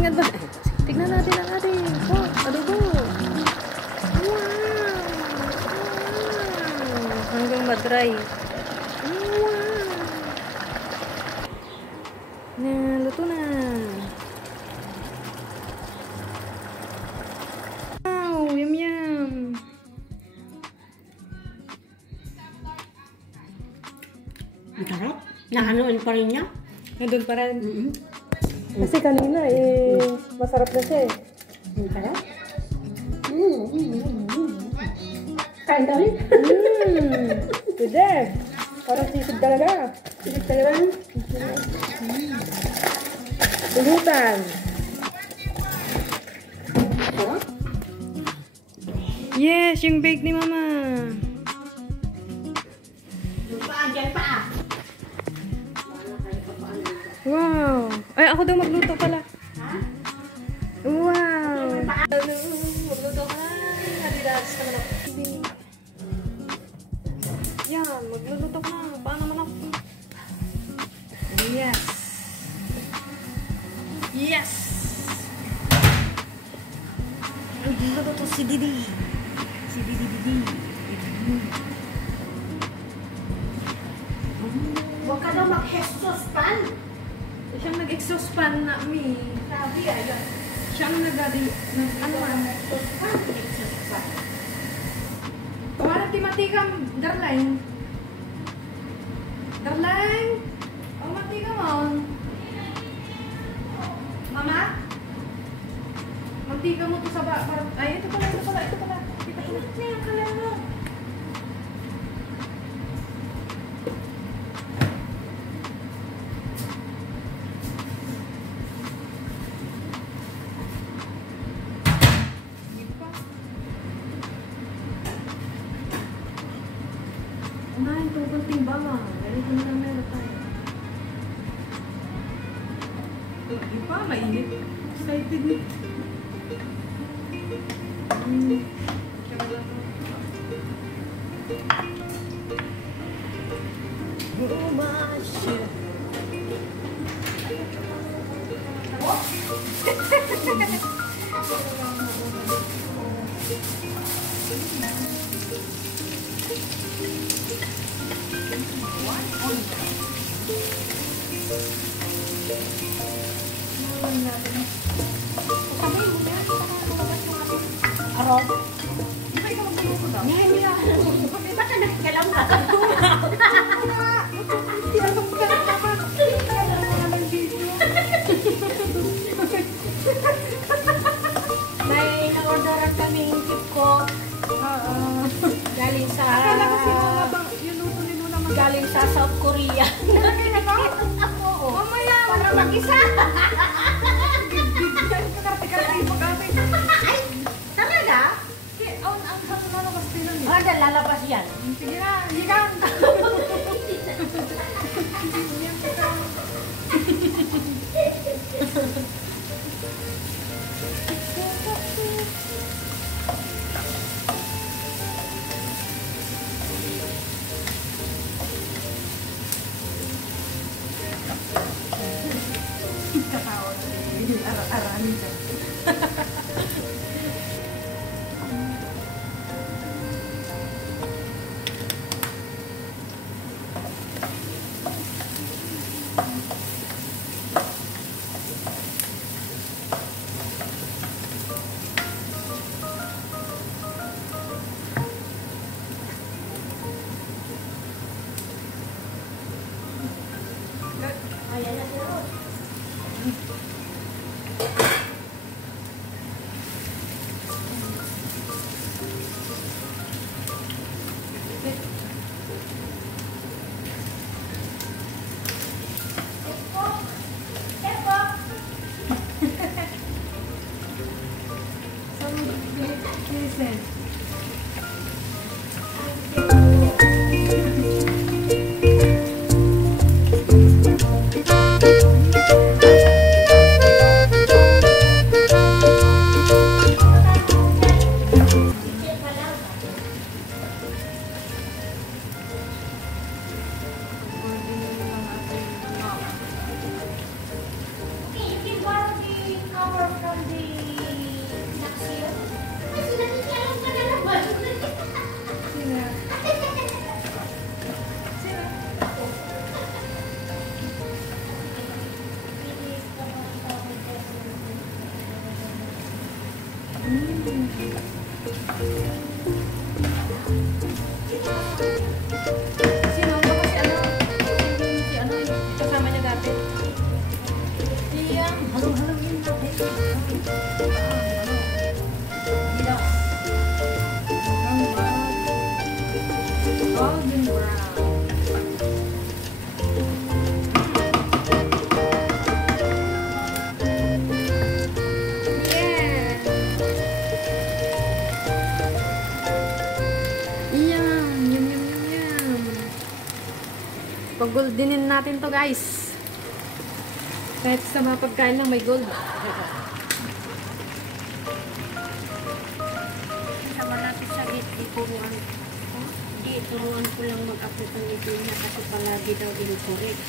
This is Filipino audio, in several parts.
klaseng advice. Tignan natin ang ating adobo. Wow! Hanggang madry. Wow! Luto na. Wow! Yum yum! Ang sarap. Nahanuin pa rin niya. Nandun pa rin. Kasi kanina masarap na siya eh. Ang sarap. Kain dali. Pwede. Parang sisig talaga. Sisig talaga. Pulutan. Sarap. Yes, yung bake ni Mama. Diyan pa. Wow. Ay, ako daw magluto pala. Ha? Wow. Magluto ka. Adidas ka naman ako. Yan, magluluto ka na. Paano naman ako? Yes. Yes. Magluluto si Didi. Si Didi. Huwag ka daw mag-exhaust pan. Siyang nag-exhaust fan na mi. Sabi, ayun. Siyang ano man. Exhaust pan. Exhaust pan. Kumahan timatikam, darling. Darling? Ang matika mo. Mama? Mantika mo to sa ba? Ay, ito pala. Ito pala. Mainit na yung kalan mo. Unahin itong kunting bama. Ganito na meron tayo. Di ba? Mainit. Excited na. Oh my shit. Arot. Di ba ikaw magluto daw? Hindi ba ka nagkalam ka? May na-orderan kami yung tip ko. Galing sa... Akala ko si Mama bang yung luto ni Luna mag- Galing sa South Korea. Nalagay na ba? Oo. Mamaya! Para mag-isa. Bigyan ka karte-karte pag-ate. Ay, talaga? Ang lalabas din lang Ah, lalabas yan. Sige na, higang! Katawa na ara-arami ka. Ayan na siya. Listen. Sino? Baka si ano? Si ano yung kasama niya dati? Halong-halongin natin. Golden brown. Pag-goldinin natin to, guys. Kahit sa mga pagkain lang may gold. Sama natin sa ituruan. Hindi, ituruan ko lang mag-upload ng ATM na kasi palagi daw incorrect.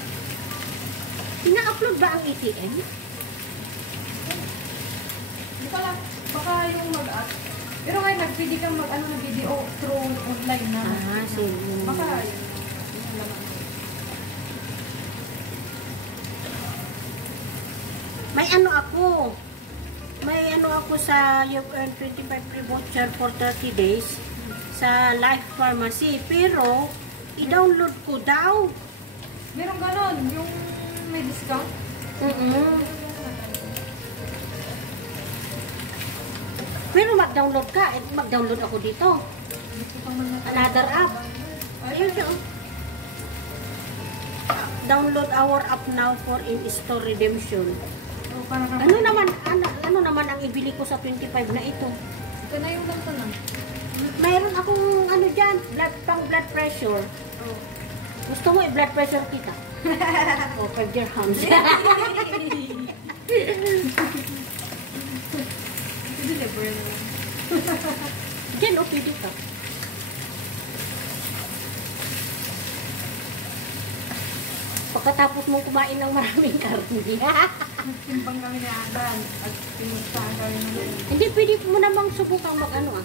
Ina-upload ba ang ATM? Di pa lang. Baka yung mag-up. Pero ngayon, nag-pwede kang mag-ano na video through online na. Sige. Baka yun. Yung laman. May ano ako sa you earn 25 free voucher for 30 days sa Life Pharmacy. Pero, i-download ko daw. Meron ganon, yung may discount. Pero mag-download ka. Mag-download ako dito. Another app. Ayun siya. Download our app now for in-store redemption. Oh, para Ano naman ang ibili ko sa 25 na ito? ito na yung ganito lang. Mayroon akong ano dyan, pang blood pressure. Oh. Gusto mo i-blood pressure kita? O, 5 dirhams. I-deliver na lang. Diyan, okay dito. Pagkatapos mong kumain ng maraming karne. Timbang kami ni Adan at pinuntahan kami naman. Hindi, pwede mo namang subukang mag-ano ah.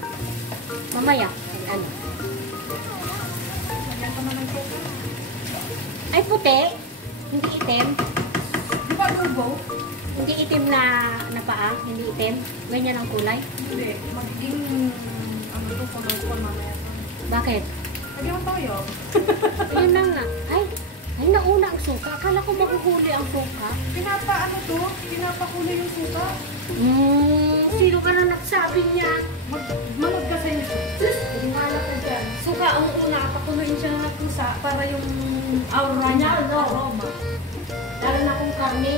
Mamaya, ano. Lagyan ko na ng suka. Ay, puti. Hindi itim. Di ba adobo? Hindi itim na paa. Hindi itim. Ganyan ang kulay. Hindi. Magiging ano to, kulong-kulong mamaya. Bakit? Lagyan mo tayo. Ayun na nga. Ay, nauna ang suka. Akala ko mahuhuli ang suka. Pinapakuli yung suka. Sino ka na nagsabi niya? Manood ka sa YouTube. Tingala ka dyan. Suka ang una, pakuluin siya ng pusa para yung aura niya, aroma. Lalo na kung karne,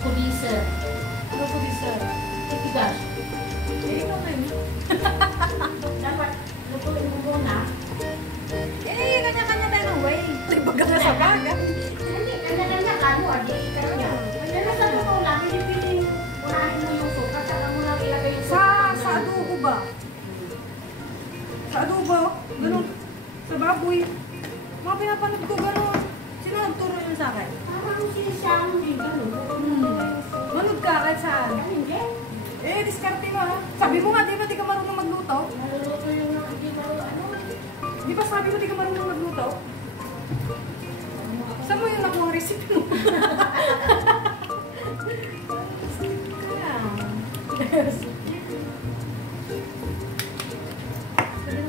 kuliser. Ano po di sir? Itigas. Ikaw na yun. Dapat lutuin mo muna. Kanya-kanya tayo ng way. Tibaga na sa baga. Hindi, kanya-kanya ka mo. Ikaw niya. Kanya sa luto lang, hindi piling unahin mo yung suka, saka mo lang ilagay yung Sa adobo ba? Sa adobo? Ganun. Sa baboy. Mga pinapanood ko ganun. Sino nagturo yun sa akin? Parang sinisang, hindi ganun. Manood ka kahit saan. Hindi. Diskarte mo ha. Sabi mo nga, di ba di ka marunong magluto? Naluluto yung mga hindi marunong ano. Di ba sabi mo di ka marunong magluto? Saan mo yung nakuha ang recipe mo?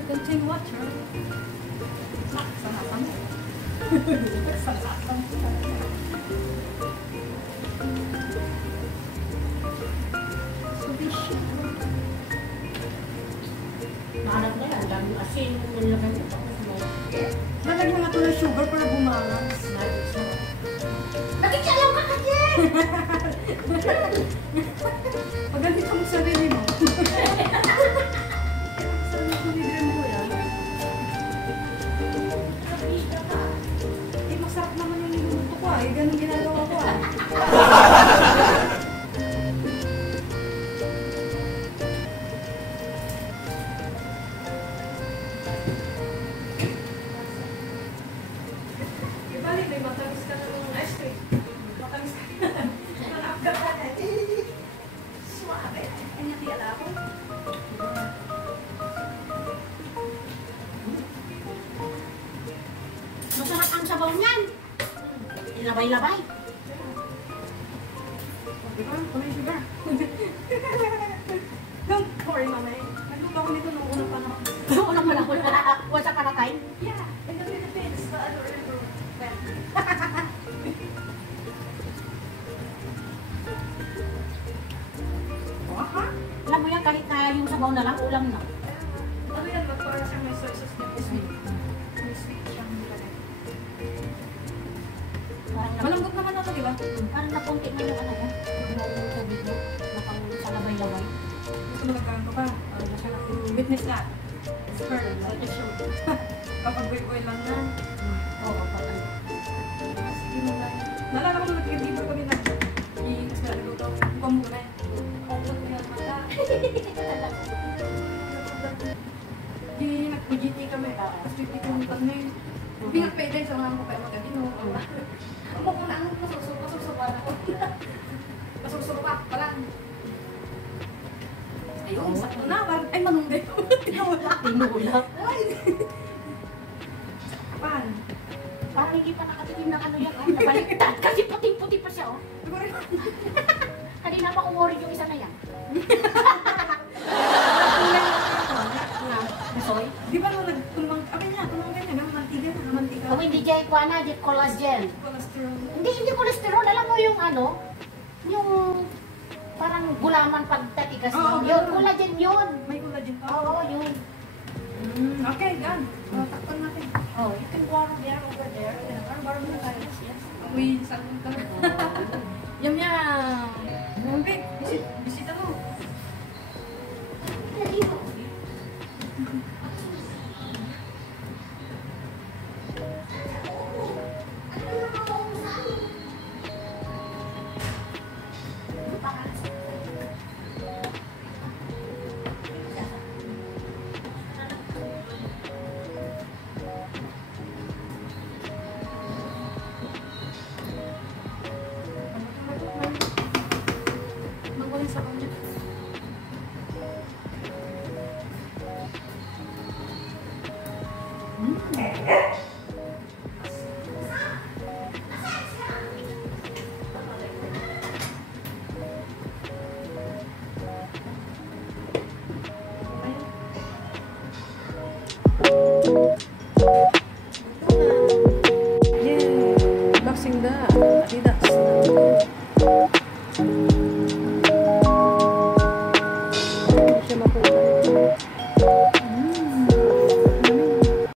Continue water. Sanasan mo. Sanasan mo. Mahanap na yan, dami asin, nilagay mo tapos mo. Nalagyan nga ito ng sugar para bumalas. Bakit siya lang kasi? Pagandit ka mo sa sarili mo. Saan mo libre mo yan? Masarap naman yung niluluto ko ah. Ganun ginagawa ko ah. May matamis ka na ng ice cream. Matamis ka na. Malapga ka na. Suwabe. Kanya tiyala ako. Masarap ang sabaw niyan. Ilabay-labay. Diba? Kulay sugar. sabaw na lang, ulam na. Ano yan, para siyang may soy sauce niya. Sweet. May sweet siyang nilagay. Malambot naman ako, di ba? Parang napunti na yung ano yan. Yung tubig mo. Nakang sa labay-labay. Gusto mo nagkaroon ko pa? Siya na. Witness nga. Sperm. Kapag boy-boy lang na. Oo, patay. Sige mo lang. Nalala ko nung nagkikibor kami na. Kasi na nagluto. Buka mo kami. Opot mo yung mata. Di nag-GT kami. Tapos GT kami kami. Bingat pa din sa mga ko pa yung magkabino. Amo ko na ang pasusok ako. Pasusok pa lang. Ayun, sakto na. Ay, manunggay ko. Tinulak. Ay! Pan. Parang hindi pa nakatikim ng ano yan. Oh, nabaliktad kasi puting-puti pa siya, oh. Kanina pa kumori yung isa na yan. Nasoy? Di ba nung nagtulmang, abay na, tulmang ganyan, ng mantiga na, mantika. Oh, hindi dyan ikuana, di collagen. Cholesterol. Hindi cholesterol. Alam mo yung ano, yung parang gulaman pagtatigas mo. Oo, Yun, ganun. collagen yun. May collagen pa. Oo, yun. Okay, done. Takpan natin. Oh, you can borrow there, over there. Parang borrow mo na tayo. Yes. Amoy, salmon ka. Yum yum. Grabe, bisita mo. Magaling sa kanya. Yay! Boxing da. Adidas.